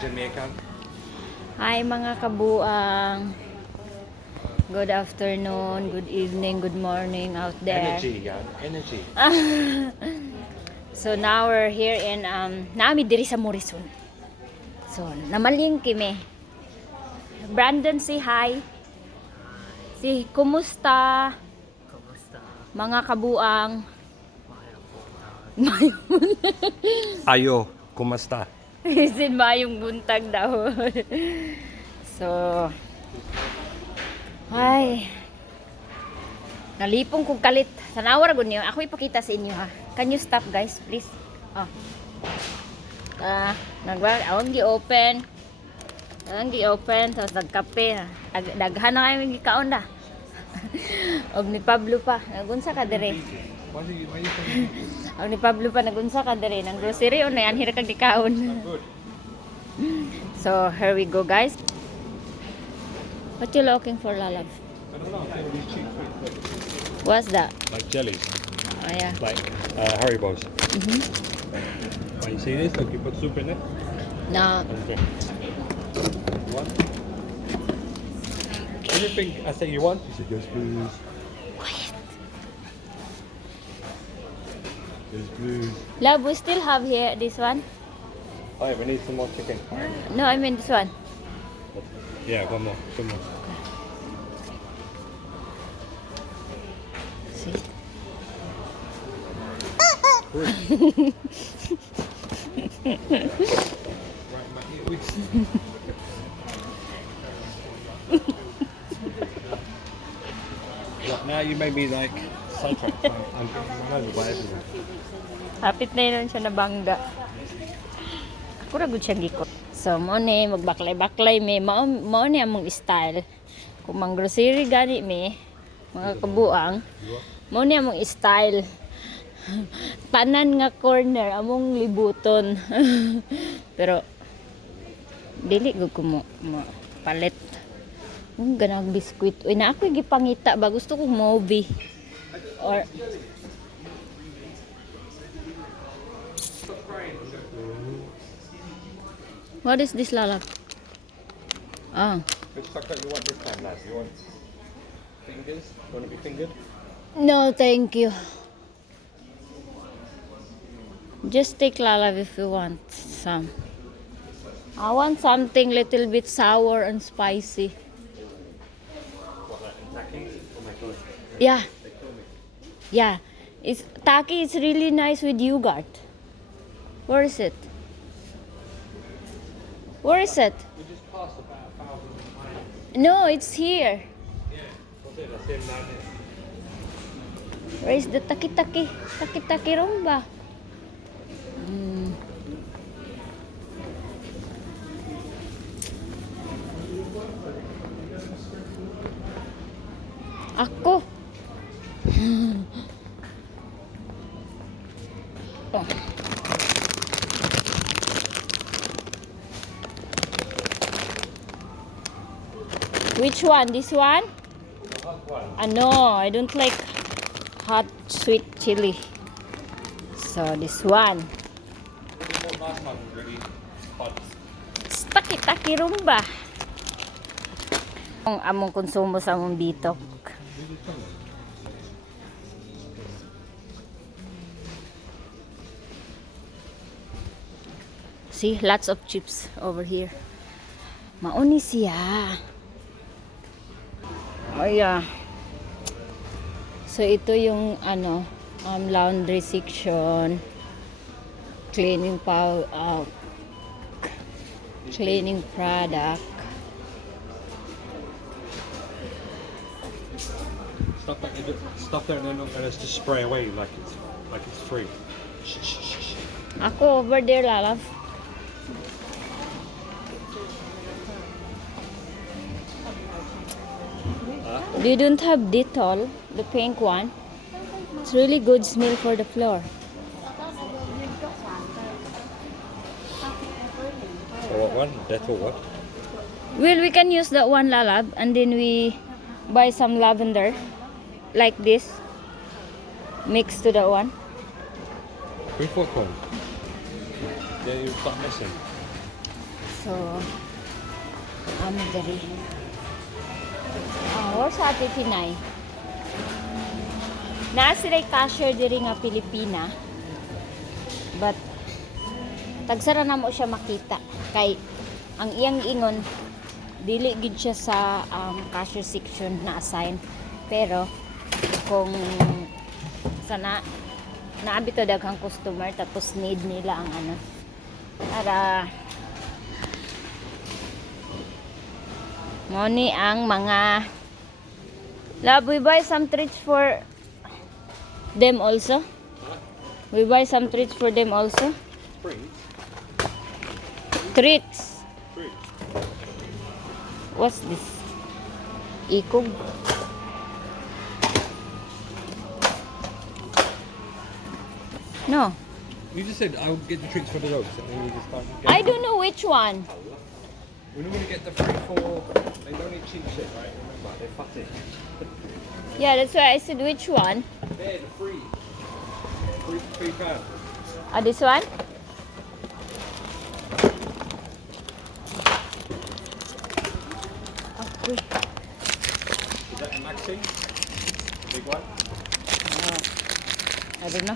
Jamaican. Hi mga kabuang. Good afternoon, good evening, good morning out there. Energy, yeah. Energy. So now we're here in nami diri sa Morrison. So namaling kami. Brandon, say hi. Si kumusta? Mga kabuang. Ayo, kumusta? Isin mayong buntag daw. So ay, nalipong kong kalit. Sanawar ko niyo. Ako ipakita sa inyo ha. Can you stop guys, please? Oh. Awang gi-open. Awang gi-open. Tapos nagkape ha. Daghan na kayo gikaon na. Og ni Pablo pa. Nagunsa ka dire. Og ni Pablo pa. Nagunsa ka dire. Nang grocery o na yan. Hira kag dikaon. So, here we go guys. What you looking for, Lalab? I don't know. What's that? Like jellies, Oh yeah. like Haribos. When you see this, look, you put soup in it. No. Okay. What? Everything I say you want, you said yes, please. Quiet. Yes, please. Love, we still have here this one. Oh, yeah, we need some more chicken. No, I mean this one. Yeah, one more. One more. See? Look, now you made me like sidetracked. I'm running by everywhere. Hapit na yun siya na bangga. Ako ra gud siya gikot. So mo ni magbaklay-baklay mi mao ni among style. Kung mang grocery gani mi mga kabuang, mo ni among style. Tanan nga corner among libuton. Pero dili gud ko mo palit. Ang ganang biskwit. Uy, na ako gipangita ba gusto kong movie. Or what is this, Lala? Ah. Which chocolate you want this time, lads? You want fingers? You want to be fingered? No, thank you. Just take Lala if you want some. I want something little bit sour and spicy. What, like Takis? Oh my god. Yeah, They kill me. yeah. It's Taki is really nice with yogurt. Where is it? Where is it? We just passed about 1,000 miles. No, it's here. Yeah. What's it? That's him down there. Where is the Taki-Taki? Taki-Taki rumba. Mm. Ako. Oh. Which one? This one? The hot one. No, I don't like hot sweet chili. So this one. What last time was really hot. It's Taki-Taki rumba. Ang among konsumo sa among bitok. See, lots of chips over here. Mauni siya. Oh yeah. So ito yung laundry section. Cleaning cleaning product. Stuff there and it's just spray away like it's free. Ako over there, Lalaf. You don't have Dettol, the pink one. It's really good smell for the floor. What one? Dettol what? Well, we can use that one, Lalab, and then we buy some lavender, like this, mixed to that one. Who thought one? Yeah, you start missing. So, diri. Where's Ate Pinay? Naa sila'y cashier diri nga Pilipina. But, tagsara na mo siya makita. Kay, ang iyang ingon, dili gid siya sa cashier section na assign. Pero, kung sana, naabito daghang customer, tapos need nila ang ano. Para, mo ni ang mga love, we buy some treats for them also. We buy some treats for them also. Free. Treats. Free. What's this? Ikog. No. You just said I would get the treats for the dogs, and then you just started getting. I don't know which one. We're not going to get the free for. They don't eat cheap shit, right? Remember, they're fussy. Yeah, that's why I said which one. They're the free. £3. This one? Okay. Is that the Maxine? Big one? I don't know.